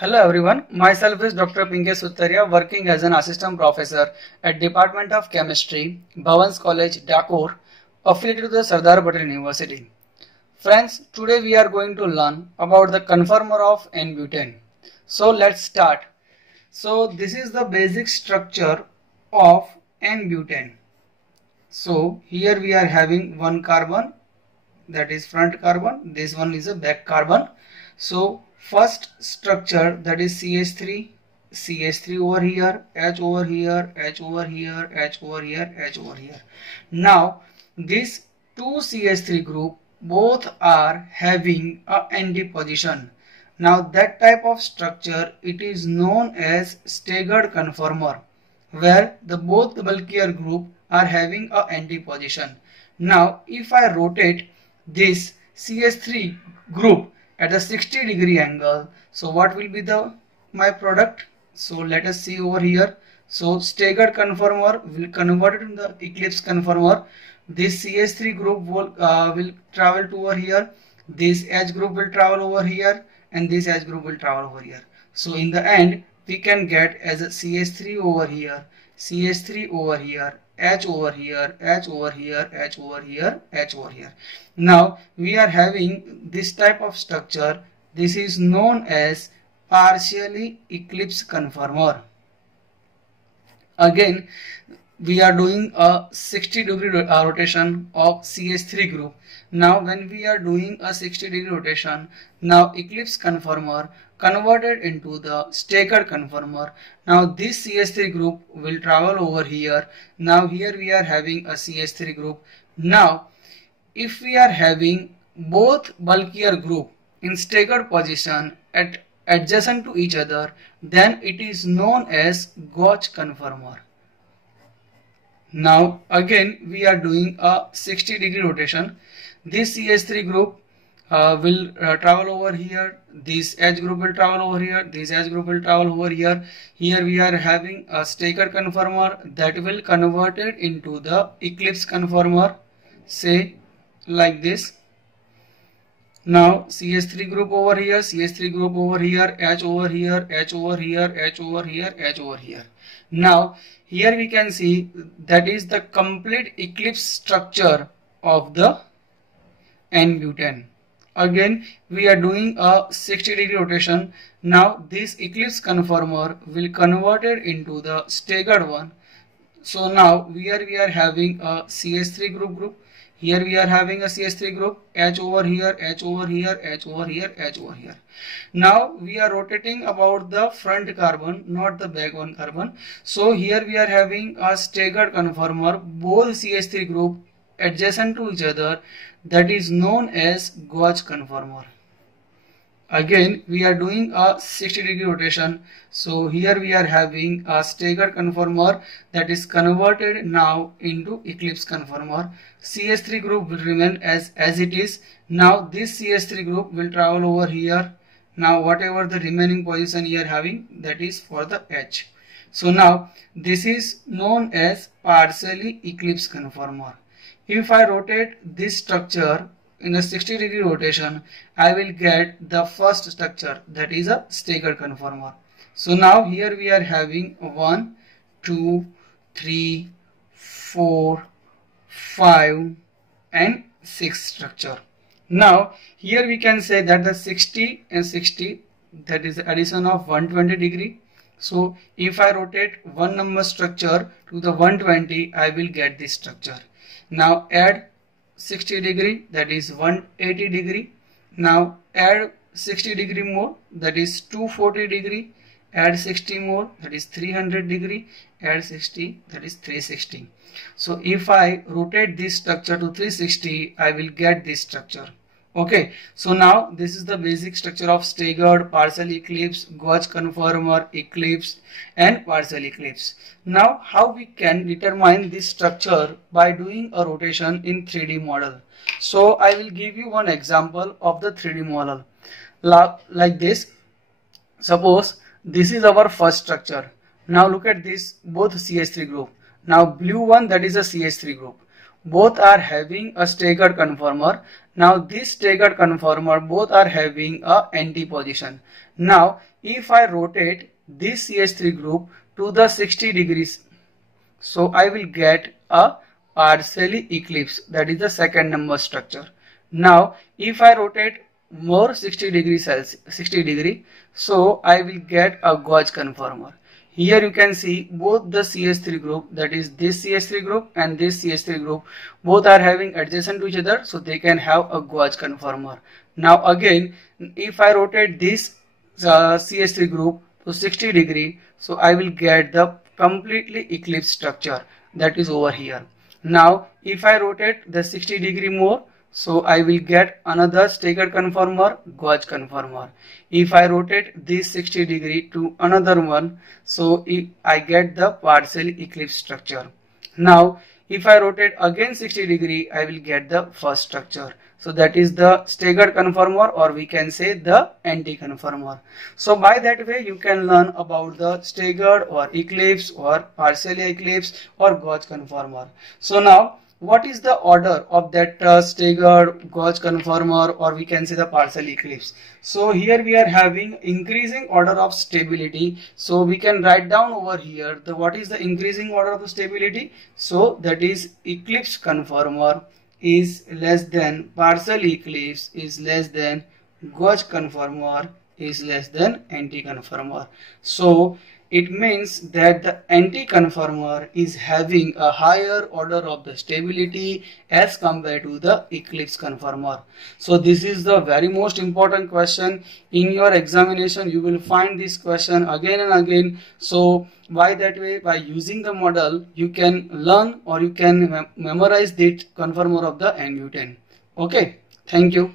Hello everyone, myself is Dr. Pinkesh Suttaria, working as an assistant professor at Department of Chemistry, Bhavans College, Dakor, affiliated to the Sardar Patel University. Friends, today we are going to learn about the conformer of N-butane. So let's start. So this is the basic structure of N-butane. So here we are having one carbon, that is front carbon, this one is a back carbon. So first structure, that is CH3 over here, H over here, H over here, H over here, H over here. Now these two CH3 group both are having a ND position. Now that type of structure, it is known as staggered conformer, where both the bulkier group are having a ND position. Now if I rotate this CH3 group at a 60-degree angle, so what will be my product? So let us see over here. So staggered conformer will convert it into the eclipse conformer. This CH3 group will travel to over here, this H group will travel over here, and this H group will travel over here. So in the end we can get as a CH3 over here, CH3 over here, H over here, H over here, H over here, H over here. Now we are having this type of structure. This is known as partially eclipse conformer. Again, we are doing a 60-degree rotation of CH3 group. Now when we are doing a 60-degree rotation, now eclipse conformer converted into the staggered conformer. Now this CH3 group will travel over here. Now here we are having a CH3 group. Now if we are having both bulkier group in staggered position at adjacent to each other, then it is known as gauge conformer. Now again we are doing a 60-degree rotation. This CH3 group will travel over here, this H group will travel over here, this H group will travel over here. Here we are having a staggered conformer that will convert it into the eclipse conformer, say like this. Now CH3 group over here, CH3 group over here, H over here, H over here, H over here, H over here. Now here we can see that is the complete eclipse structure of the N-butane. Again we are doing a 60-degree rotation. Now this eclipse conformer will convert it into the staggered one. So now here we are having a CH3 group. Here we are having a CH3 group, H over here, H over here, H over here, H over here. Now we are rotating about the front carbon, not the back one carbon. So here we are having a staggered conformer, both CH3 group adjacent to each other, that is known as gauge conformer. Again we are doing a 60-degree rotation. So here we are having a staggered conformer that is converted now into eclipse conformer. CH3 group will remain as it is. Now this CH3 group will travel over here. Now whatever the remaining position here having, that is for the H. So now this is known as partially eclipse conformer. If I rotate this structure in a 60-degree rotation, I will get the first structure, that is a staggered conformer. So now here we are having 1, 2, 3, 4, 5 and 6 structure. Now here we can say that the 60 and 60, that is the addition of 120 degree. So if I rotate one number structure to the 120, I will get this structure. Now add 60 degree, that is 180 degree. Now add 60 degree more, that is 240 degree. Add 60 more, that is 300 degree. Add 60, that is 360. So if I rotate this structure to 360, I will get this structure. Okay, so now this is the basic structure of staggered, partial eclipse, gauge conformer, eclipse and partial eclipse. Now how we can determine this structure? By doing a rotation in 3D model. So I will give you one example of the 3D model. Like this, suppose this is our first structure. Now look at this, both CH3 group. Now blue one, that is a CH3 group. both are having a staggered conformer. Now this staggered conformer both are having a anti-position. Now if I rotate this CH3 group to the 60 degrees, so I will get a partially eclipse, that is the second number structure. Now if I rotate more 60 degrees, so I will get a gauge conformer. Here you can see both the CH3 group, that is this CH3 group and this CH3 group, both are having adjacent to each other, so they can have a gauge conformer. Now again, if I rotate this CH3 group to 60 degree, so I will get the completely eclipse structure, that is over here. Now if I rotate the 60 degree more, so I will get another staggered conformer, gauge conformer. If I rotate this 60 degree to another one, so I get the partially eclipse structure. Now if I rotate again 60 degree, I will get the first structure. So that is the staggered conformer, or we can say the anti-conformer. So by that way you can learn about the staggered or eclipse or partially eclipse or gauge conformer. So now what is the order of that staggered, gauge conformer, or we can say the partial eclipse? So here we are having increasing order of stability. So we can write down over here the what is the increasing order of the stability. So that is eclipse conformer is less than partial eclipse is less than gauge conformer is less than anti-conformer. So it means that the anti-conformer is having a higher order of the stability as compared to the eclipse conformer. So this is the very most important question in your examination. You will find this question again and again. So by that way, by using the model, you can learn or you can memorize the conformer of the n-butane. Okay, thank you.